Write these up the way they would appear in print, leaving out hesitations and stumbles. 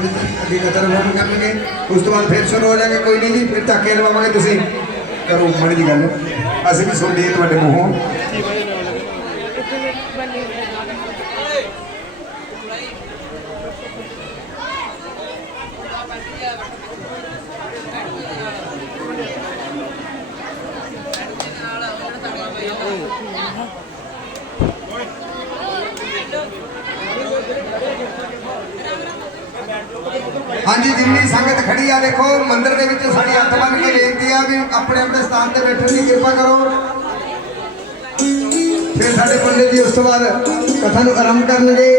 पंडित अभी कथा रवाना करेंगे, उस तो बाद फिर शुरू हो जाएगा। कोई नहीं जी, फिर झाके लवावांगे, तुसीं करो माड़ी जी गल, असीं भी सुन लईए तुहाडे मूंहों। हाँ जी, जिन्नी संगत खड़ी आ देखो मंदिर के विच साडी हत्थ बन के बेनती आ भी अपने अपने स्थान पर बैठने की कृपा करो। फिर साडे पंडित जी उस तो बाद कथा नूं आरंभ करनगे।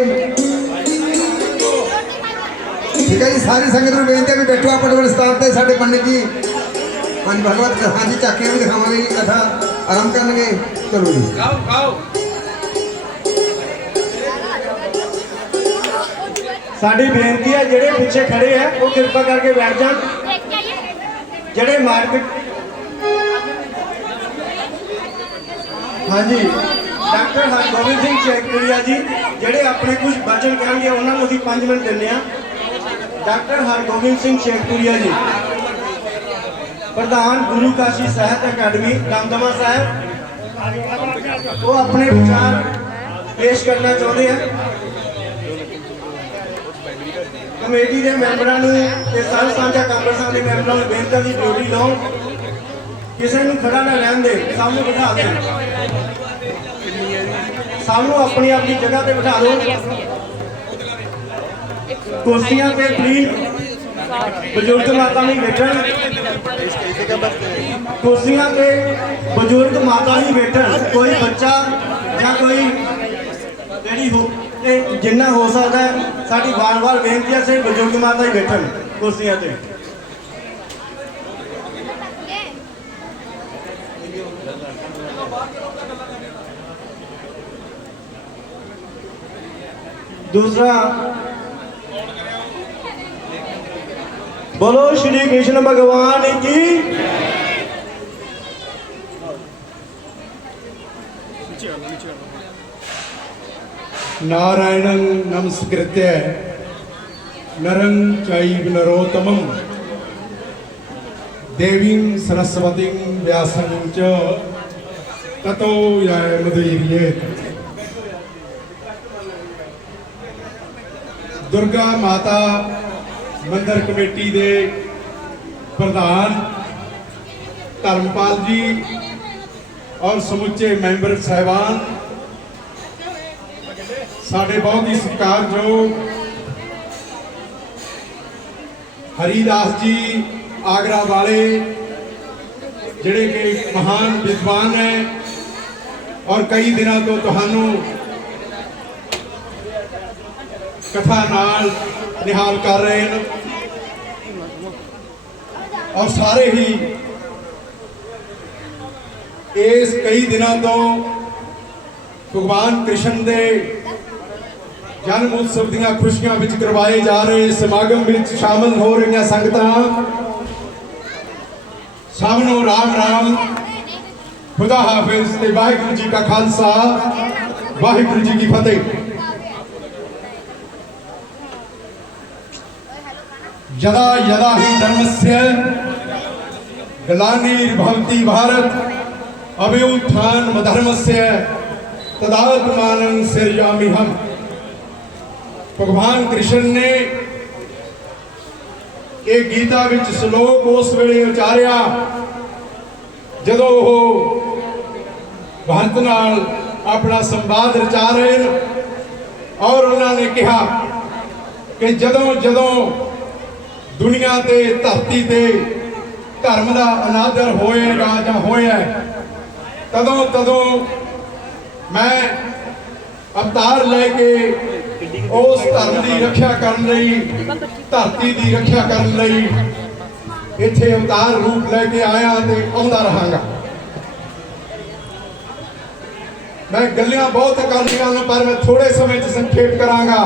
ठीक है जी, सारी संगत नूं बेनती है भी बैठो अपने अपने स्थान पर। साडे पंडित जी हाँ जी भगवत हाँ जी झाकियां भी दिखावांगे, कथा आरंभ करनगे। चलो जी साडी बेनती है जेडे पिछे खड़े हैं वो कृपा करके बैठ जान। जेडे मार्केट हाँ जी डॉक्टर हरगोबिंद सिंह शेखपुरिया जी जेडे अपने कुछ वचन कहेंगे उन्होंने असीं 5 मिनट दिंदे आ। डॉक्टर हरगोबिंद सिंह शेखपुरिया जी प्रधान गुरु काशी साहित्य अकादमी दमदमा साहब, वो अपने विचार पेश करना चाहते हैं। कमेटी के मैंबरों ते सर्व सांझा कांग्रेस के मैंबरों ने बेनती की ड्यूटी लो, किसी को खड़ा ना रहने दे, सामने बिठा दे, सामने अपनी अपनी जगह पे बिठा दो। कुर्सियां पे प्लीज बुजुर्ग माता नहीं बैठन, कुर्सियां पे बुजुर्ग माता नहीं बैठन। कोई बच्चा या कोई रेडी हो जिन्ना हो सकता है साड़ी बार-बार बेनती है से बुजुर्ग माता ही बैठन कुर्सियां पे। दूसरा बोलो श्री कृष्ण भगवान की। नारायणं नमस्कृत्य नरं चैव नरोत्तमं देवीं सरस्वतीं व्यासं च ततो जयमुदीरयेत्। दुर्गा माता मंदिर कमेटी के प्रधान धर्मपाल जी और समुचे मैंबर साहिबान, साढ़े बहुत ही सत्कारयोग हरिदास जी आगरा वाले जिहड़े कि महान विद्वान हैं और कई दिनों तो तुहानू कथा नाल निहाल कर रहे हैं और सारे ही इस कई दिनों तो भगवान कृष्ण के जन्म उत्सव दीयां खुशियां विच करवाए जा रहे समागम विच शामिल हो रही संगतां, सबनों राम राम, खुदा हाफिज ते वाहिगुरू जी का खालसा वाहिगुरू जी की फतेह। यदा यदा हि धर्मस्य ग्लानिर्भवति भारत अभ्युत्थानमधर्मस्य तदात्मानं सृजाम्यहम्। भगवान कृष्ण ने एक गीता विच श्लोक उस वेले उचारिया जदों वो भारत नाल अपना संवाद रचा रहे हैं और उन्होंने कहा कि जदों जदों दुनिया ते धरती ते धर्म का अनादर होएगा जां होया तदों तदों मैं अवतार लैके उस धर्म की रक्षा करने लई, धरती की रक्षा करने लई इत्थे अवतार रूप लैके आया ते आउंदा रहांगा। मैं गल्लां बहुत करनियां ने पर मैं थोड़े समय च संक्षेप करांगा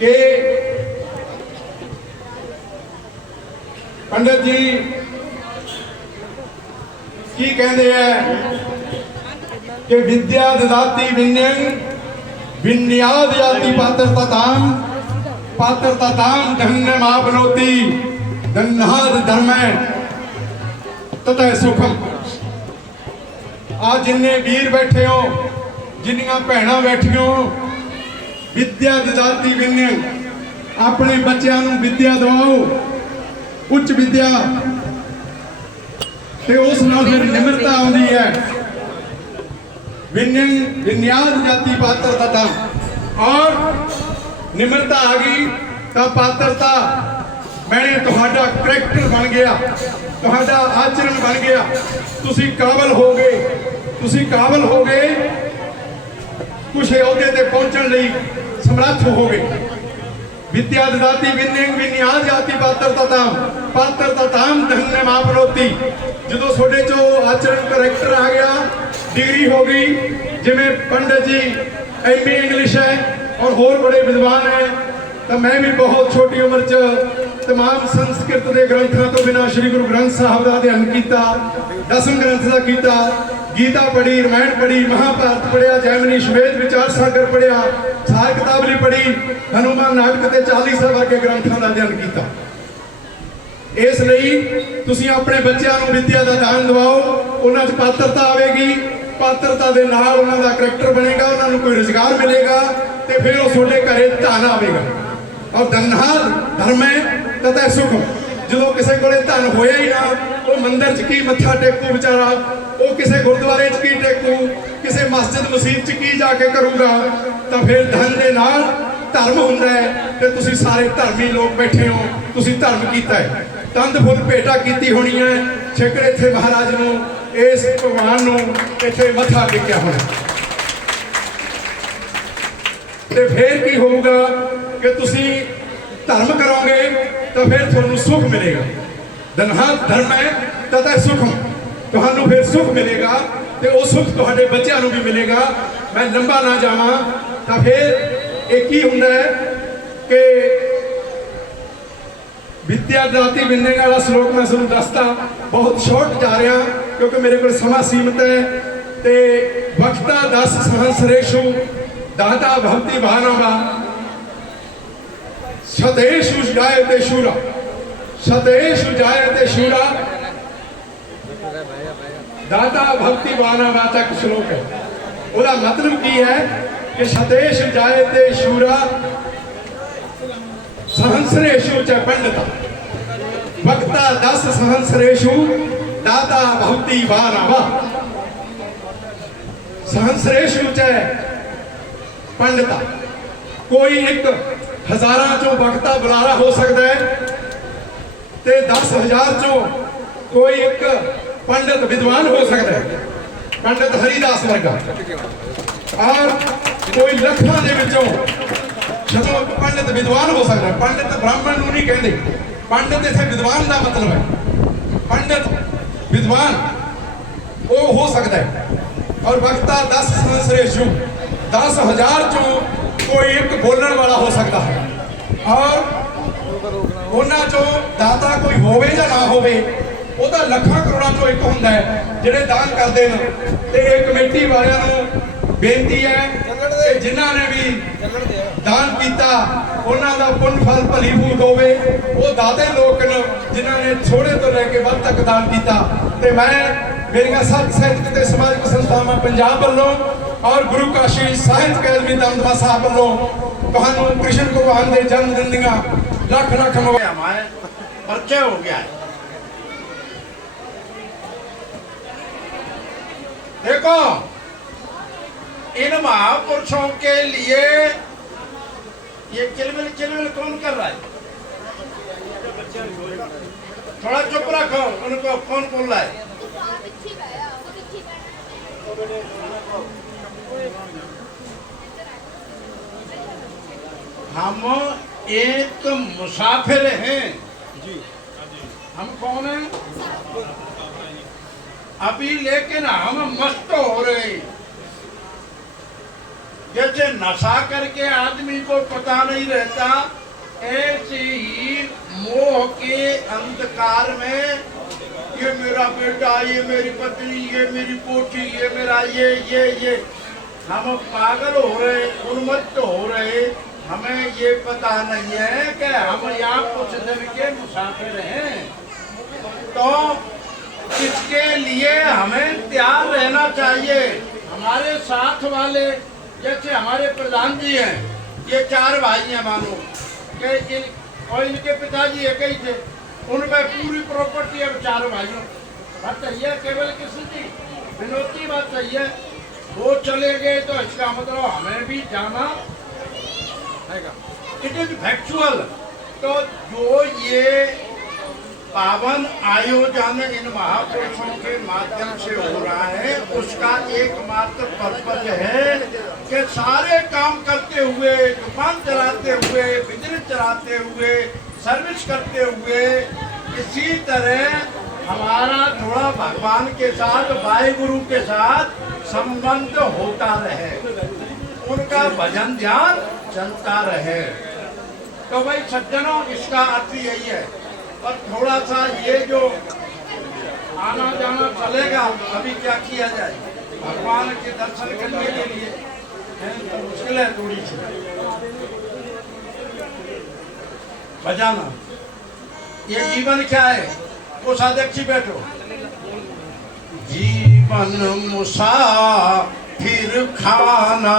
कि पंडित जी की कहते हैं कि विद्या ददाति विनयं विन्याद याति पात्रताम पात्रता दाम धन्य मापनोति धन्नाद धर्म ततः सुखम। आज जिन्ने वीर बैठे हो, जिन्नियां भैणां बैठियो, विद्या ददाती विनय, अपने बच्चों को विद्या दवाओ, उच्च विद्या, ते उस नाल फिर निमरता आउंदी है। विनय विन्याद जाति पात्रता दाम, और निमरता आ गई तो पात्रता मैंने तुहाडा करैक्टर बन गया, तुहाडा आचरण बन गया, तुसी काबल हो गए, तुसी काबल हो गए, कुछ अहदे ते पहुंचण लई समर्थ हो गए। विद्या ददाती विनय विन्याद जाति पात्रता दाम धन्य मापनोति। जो थोड़े चो आचरण करैक्टर आ गया, डिग्री हो गई, जिमें पंडित जी MA इंग्लिश है और होर बड़े विद्वान हैं, तो मैं भी बहुत छोटी उम्र च तमाम संस्कृत के ग्रंथों तो बिना श्री गुरु ग्रंथ साहब का अध्ययन किया, 10वें ग्रंथ का किया, गीता पढ़ी, रामायण पढ़ी, महाभारत पढ़िया, जैमिनी श्वेत विचार सागर पढ़िया, सार किताबली पढ़ी, हनुमान नाटक के 40 वर्गे ग्रंथों का अध्ययन किया। इसलिए तुसी अपने बच्चों को विद्या का दान दवाओ, उन्होंने पात्रता आएगी, पात्रता के नाल उन्हों का करैक्टर बनेगा, उन्होंने कोई रोजगार मिलेगा, तो फिर वो थोड़े घरे धन आएगा। और धनहार धर्म है तथा सुख। जो किसी को धन होया ही ना, वो मंदिर च की मत्था टेकू बेचारा, वो किसी गुरुद्वारे च की टेकू, किसी मस्जिद मसीत च की जाके करूँगा, तो फिर धन के नाल धर्म होंदा है। ते तुसी सारे धर्मी लोग बैठे हो, तुसी धर्म कीता है, तंद फुल भेटा की होनी है, छेकड़े इत्थे महाराज नूं, इस भगवान नूं इत्थे मत्था टेकिया होना। ते फिर की होगा कि तुसी धर्म करोगे तो फिर तुहानूं सुख मिलेगा। धनहार धर्म है तथा सुखम, तुहानूं फिर सुख मिलेगा, तो वो सुख तुहाडे बच्चों को भी मिलेगा। मैं लंबा ना जावां, तो फिर एक ही हुंदा है कि विद्या ददाती विनय वाला श्लोक मैं तुहानूं दसदा, बहुत शॉर्ट जा रहा क्योंकि मेरे को समा सीमित है। ते वक्ता 10 सहस्रेषु दाता भक्ति भानवा शतेषु जायते शूरा, शतेषु जायते शूरा, दाता भक्ति भानवा तक श्लोक है। उसका मतलब की है कि शतेषु जायते शूरा सहस्रेषु च पंडिता, वक्ता 10 सहस्रेषु दाता भक्ति भानवा। सहस्रेषु च पंडिता, कोई एक हजारां चो वक्ता बुलारा हो सकता है, ते 10,000 चो कोई एक पंडित विद्वान हो सकता है, पंडित हरिदास वर्गा, और कोई लखां दे विचों जदों पंडित विद्वान हो सकता है। पंडित ब्राह्मण नूं नहीं कहते, पंडित इत्थे विद्वान का मतलब है, पंडित विद्वान वो हो सकता है। और वक्ता 10 सहस्रेषु, 10,000 चो कोई एक बोलने वाला हो सकता है, और उन्हां चो दाता कोई होवे या ना होवे, ਉਹਦਾ ਲੱਖਾਂ ਕਰੋੜਾਂ ਚੋਂ ਇੱਕ ਹੁੰਦਾ ਹੈ ਜਿਹੜੇ ਦਾਨ ਕਰਦੇ ਨੇ। ਤੇ ਇਹ ਕਮੇਟੀ ਵਾਲਿਆਂ ਨੂੰ ਬੇਨਤੀ ਹੈ ਕਿ ਜਿਨ੍ਹਾਂ ਨੇ ਵੀ ਦਾਨ ਕੀਤਾ ਉਹਨਾਂ ਦਾ ਪੁੰਨ ਫਲ ਭਲੀ ਫੂਟ ਹੋਵੇ। ਉਹ ਦਾਤੇ ਲੋਕ ਨੇ ਜਿਨ੍ਹਾਂ ਨੇ ਥੋੜੇ ਤੋਂ ਲੈ ਕੇ ਵੱਧ ਤੱਕ ਦਾਨ ਕੀਤਾ। ਤੇ ਮੈਂ ਮੇਰੀਆਂ ਸੱਤ ਸਾਹਿਤਕ ਤੇ ਸਮਾਜਿਕ ਸੰਸਥਾਵਾਂ ਪੰਜਾਬ ਵੱਲੋਂ और गुरु काशी साहित्य अकादमी दमदमा साहब वालों तुहानू कृष्ण भगवान के जन्मदिन दियां लख लख हमारे परिचय हो गया है। देखो इन महापुरुषों के लिए ये चिलमिल कौन कर रहा है? थोड़ा चुप रखो, उनको कौन बोल रहा है? हम एक मुसाफिर हैं जी। हम कौन हैं अभी, लेकिन हम मस्त हो रहे। जैसे नशा करके आदमी को पता नहीं रहता, ऐसे ही मोह के अंधकार में ये मेरा बेटा, ये मेरी पत्नी, ये मेरी पोती, ये मेरा ये हम पागल हो रहे, उन्मत्त हो रहे। हमें ये पता नहीं है कि हम यहाँ कुछ दिन के मुसाफिर हैं, तो इसके लिए हमें तैयार रहना चाहिए। हमारे साथ वाले जैसे हमारे प्रधान जी हैं, ये 4 भाई हैं, मानो कि और इनके पिताजी एक ही थे, उनमें पूरी प्रॉपर्टी अब 4 भाइयों। बात सही है, केवल किसी की विनोदी बात सही है। वो चले गए तो इसका मतलब हमें भी जाना है। It is factual. तो जो ये पावन आयोजन इन महापुरुषों के माध्यम से हो रहा है, उसका एकमात्र पर्पज है कि सारे काम करते हुए, दुकान चलाते हुए, बिजनेस चलाते हुए, सर्विस करते हुए, इसी तरह हमारा थोड़ा भगवान के साथ, वाहिगुरु के साथ संबंध होता रहे, उनका भजन ध्यान चलता रहे। तो भाई सज्जनों, इसका अर्थ यही है। और थोड़ा सा ये जो आना जाना चलेगा, अभी क्या किया जाए, भगवान के दर्शन करने के लिए तो मुश्किल है थोड़ी सी बजाना। ये जीवन क्या है, वो साधक जी बैठो। जीवन मुसाफिर खाना,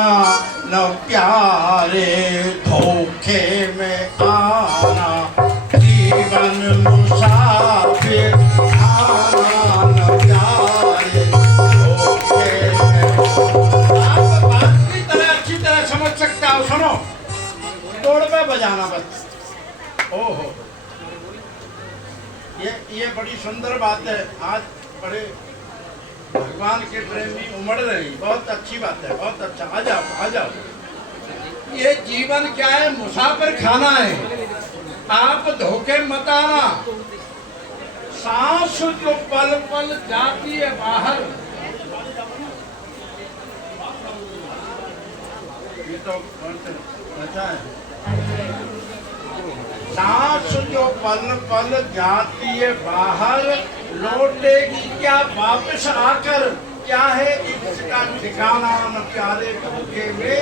न प्यारे धोखे में आना। जीवन मुसाफिर खाना, न प्यारे धोखे में। आप बात की तरह अच्छी तरह समझ सकता हो, सुनो, तोड़ में बजाना बस। ओहो, ये बड़ी सुंदर बात है। आज बड़े भगवान के प्रेमी उमड़ रही, बहुत अच्छी बात है, बहुत अच्छा। आ जाओ, आ जाओ। ये जीवन क्या है, मुसाफिर खाना है, आप धोखे मत आना। सांस जो पल पल जाती है बाहर, ये तो अच्छा है। सांस जो पल पल जाती है बाहर, लौटेगी क्या वापस आकर, क्या है इसका ठिकाना, न प्यारे धोखे में।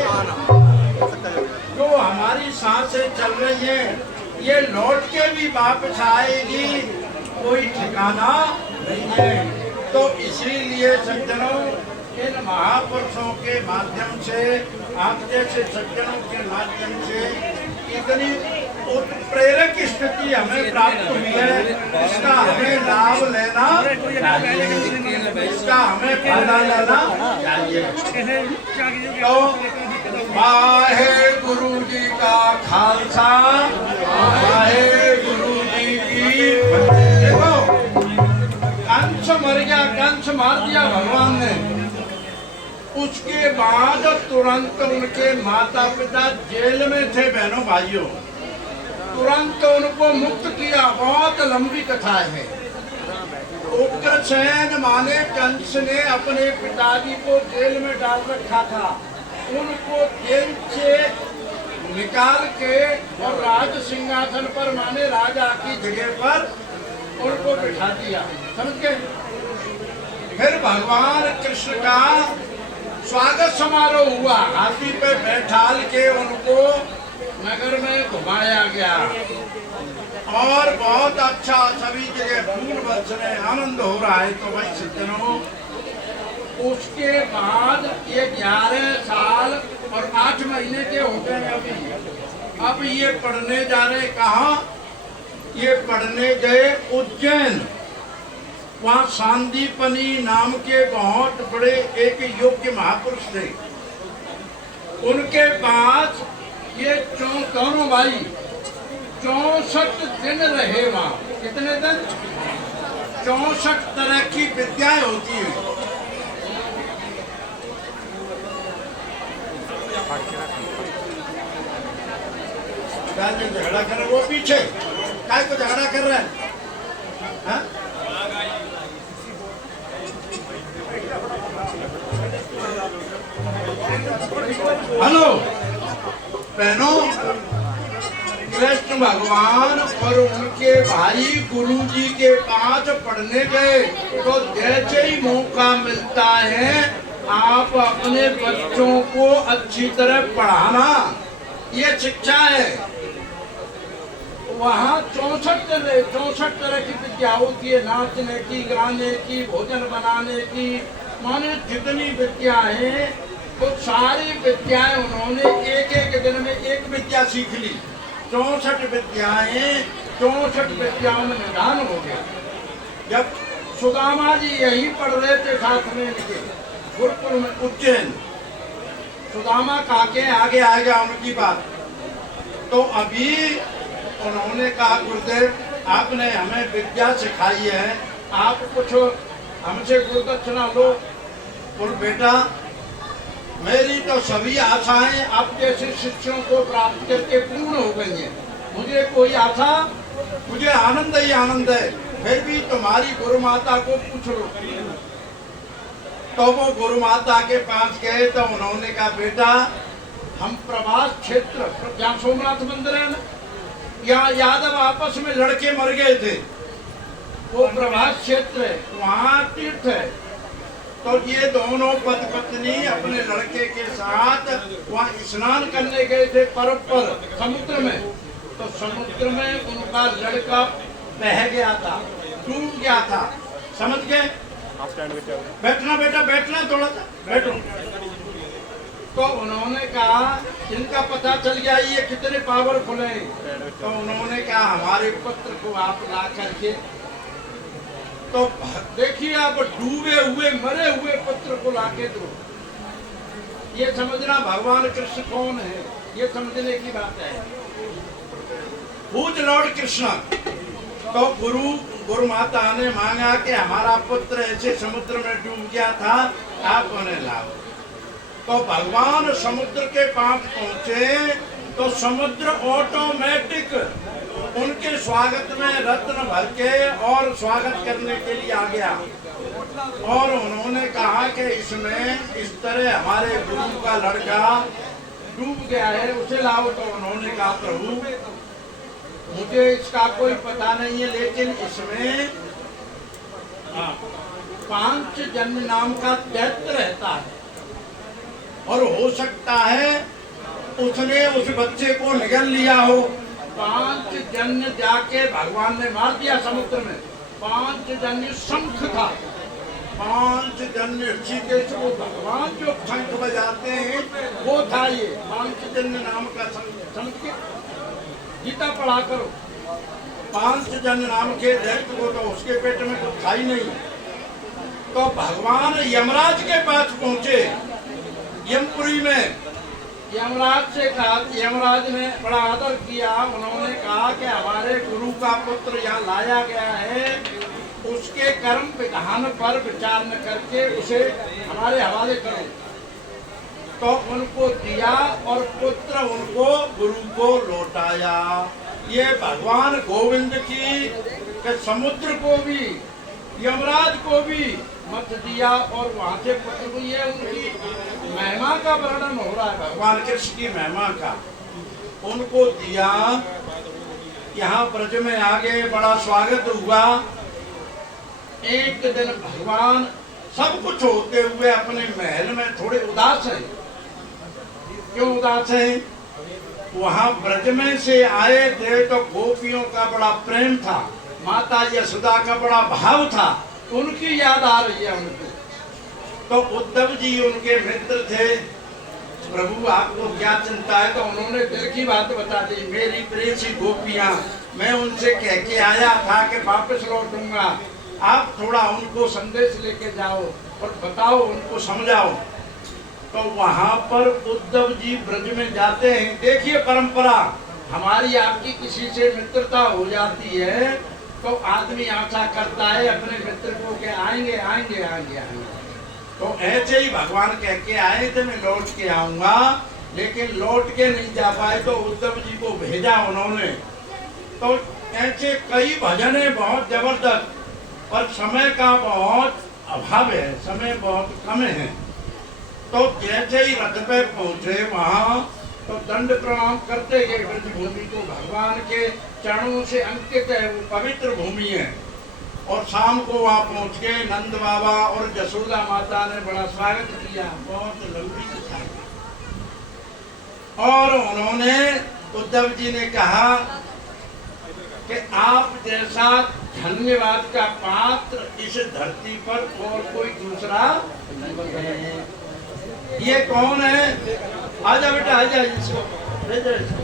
जो हमारी सांसें चल रही हैं, ये लौट के भी वापस आएगी, कोई ठिकाना नहीं है। तो इसीलिए सज्जनों, इन महापुरुषों के माध्यम से, आप जैसे सज्जनों के माध्यम से इतनी उत्प्रेरक स्थिति हमें प्राप्त हुई है, इसका हमें लाभ लेना चाहिए, इसका हमें फायदा लेना चाहिए। तो वाहे गुरु जी का खालसा, वाहे गुरु जी की। देखो, कंस मर गया, कंस मार दिया भगवान ने। उसके बाद तुरंत उनके माता पिता जेल में थे, बहनों भाइयों, तुरंत उनको मुक्त किया। बहुत लंबी कथा है। उग्रसेन माने कंस ने अपने पिताजी को जेल में डाल रखा था, उनको जेल से निकाल के और राज सिंहासन पर माने राजा की जगह पर उनको बिठा दिया, समझ गए। फिर भगवान कृष्ण का स्वागत समारोह हुआ, हाथी पे बैठाल के उनको नगर में घुमाया गया और बहुत अच्छा सभी जगह फूल बरस रहे, आनंद हो रहा है। तो भाई सज्जनों, उसके बाद ये 11 साल और 8 महीने के हो गए अभी। अब ये पढ़ने जा रहे, कहाँ ये पढ़ने गए? उज्जैन। वहाँ सांदीपनी नाम के बहुत बड़े एक योग्य महापुरुष थे, उनके पास ये दोनों भाई 64 दिन रहे वहाँ। कितने दिन? 64 तरह की विद्याएं होती हैं। झगड़ा कर रहे, वो पीछे काय को झगड़ा कर रहा है? हाँ? हेलो बहनों, कृष्ण भगवान और उनके भाई गुरु जी के पास पढ़ने गए, तो जैसे ही मौका मिलता है आप अपने बच्चों को अच्छी तरह पढ़ाना, ये शिक्षा है। वहाँ 64 तरह की विद्या होती है, नाचने की, गाने की, भोजन बनाने की, माने जितनी विद्या है वो सारी विद्याएं उन्होंने एक दिन में एक विद्या सीख ली। 64 विद्याएं, 64 विद्याओं में निदान हो गया। जब सुदामा जी यहीं पढ़ रहे थे साथ में इनके गुरुकुल में उज्जैन, सुदामा काके आगे आएगा उनकी बात। तो अभी उन्होंने कहा गुरुदेव आपने हमें विद्या सिखाई है, आप कुछ हमसे गुरुदक्षिणा लो। बोल बेटा मेरी तो सभी आशाएं आप जैसे शिष्यों को प्राप्त करके पूर्ण हो गई हैं, मुझे कोई आशा, मुझे आनंद ही आनंद है। फिर भी तुम्हारी गुरु माता को पूछ लो। तो वो गुरु माता के पास गए तो उन्होंने कहा बेटा हम प्रवास क्षेत्र, जहाँ सोमनाथ मंदिर है ना, यहाँ यादव आपस में लड़के मर गए थे, वो प्रभास क्षेत्र है, वहाँ तीर्थ है। तो ये दोनों पति पत्नी अपने लड़के के साथ वहाँ स्नान करने गए थे पर्व पर समुद्र में। तो समुद्र में उनका लड़का बह गया था, डूब गया था, समझ गए? बैठना बेटा, बैठना, थोड़ा सा बैठो। तो उन्होंने कहा इनका पता चल गया ये कितने पावरफुल है। तो उन्होंने कहा हमारे पुत्र को आप ला करके, तो देखिए आप डूबे हुए मरे हुए पुत्र को लाके दो। ये समझना भगवान कृष्ण कौन है, ये समझने की बात है। पूज लॉर्ड कृष्ण। तो गुरु माता ने मांगा कि हमारा पुत्र ऐसे समुद्र में डूब गया था, आप उन्हें लाओ। तो भगवान समुद्र के पास पहुंचे तो समुद्र ऑटोमेटिक उनके स्वागत में रत्न भर के और स्वागत करने के लिए आ गया। और उन्होंने कहा कि इसमें इस तरह हमारे गुरु का लड़का डूब गया है, उसे लाओ। तो उन्होंने कहा प्रभु मुझे इसका कोई पता नहीं है, लेकिन इसमें 5 जन्म नाम का दैत्य रहता है और हो सकता है उसने उस बच्चे को निगल लिया हो। 5 जन्य जाके भगवान ने मार दिया समुद्र में। 5 जन्य शंख था, 5 जन्य ऋषिकेश को भगवान जो शंख बजाते हैं वो था ये 5 जन्य नाम का शंख। समझ के गीता पढ़ा करो। 5 जन्य नाम के दैत्य को तो उसके पेट में कुछ था ही नहीं। तो भगवान यमराज के पास पहुंचे, यमपुरी में। यमराज से कहा, यमराज ने बड़ा आदर किया। उन्होंने कहा कि हमारे गुरु का पुत्र यहाँ लाया गया है, उसके कर्म विधान पर विचार न करके उसे हमारे हवाले करो। तो उनको दिया और पुत्र उनको गुरु को लौटाया। ये भगवान गोविंद की के समुद्र को भी यमराज को भी मत दिया और वहां से पुत्र को, ये उनकी महिमा का वर्णन हो रहा है, भगवान कृष्ण की महिमा का। उनको दिया, यहाँ ब्रज में आगे बड़ा स्वागत हुआ। एक दिन भगवान सब कुछ होते हुए अपने महल में थोड़े उदास है। क्यों उदास है? वहां ब्रज में से आए थे तो गोपियों का बड़ा प्रेम था, माता यशोदा का बड़ा भाव था, उनकी याद आ रही है उनको। तो उद्धव जी उनके मित्र थे। प्रभु आपको क्या चिंता है? तो उन्होंने दिल की बात बता दी। मेरी प्रेसी गोपियां, मैं उनसे कह के आया था कि वापस लौटूंगा, आप थोड़ा उनको संदेश लेके जाओ और बताओ, उनको समझाओ। तो वहां पर उद्धव जी ब्रज में जाते हैं। देखिए परंपरा, हमारी आपकी किसी से मित्रता हो जाती है तो आदमी आशा करता है अपने मित्र को कि आएंगे आएंगे आएंगे आएंगे। तो ऐसे ही भगवान कह के आए थे मैं लौट के आऊंगा, लेकिन लौट के नहीं जा पाए तो उद्धव जी को भेजा उन्होंने। तो ऐसे कई भजन है बहुत जबरदस्त, पर समय का बहुत अभाव है, समय बहुत कम है। तो जैसे ही रथ पे पहुंचे वहां तो दंड प्रणाम करते गए ब्रज भूमि को। भगवान के चरणों से अंकित है, वो पवित्र भूमि है। और शाम को वहां पहुंच के नंद बाबा और यशोदा माता ने बड़ा स्वागत किया, बहुत लंबी कथा। और उन्होंने उद्धव जी ने कहा कि आप जैसा धन्यवाद का पात्र इस धरती पर और कोई दूसरा नहीं है। ये कौन है? आजा बेटा आजा, इसको ले जा इसको।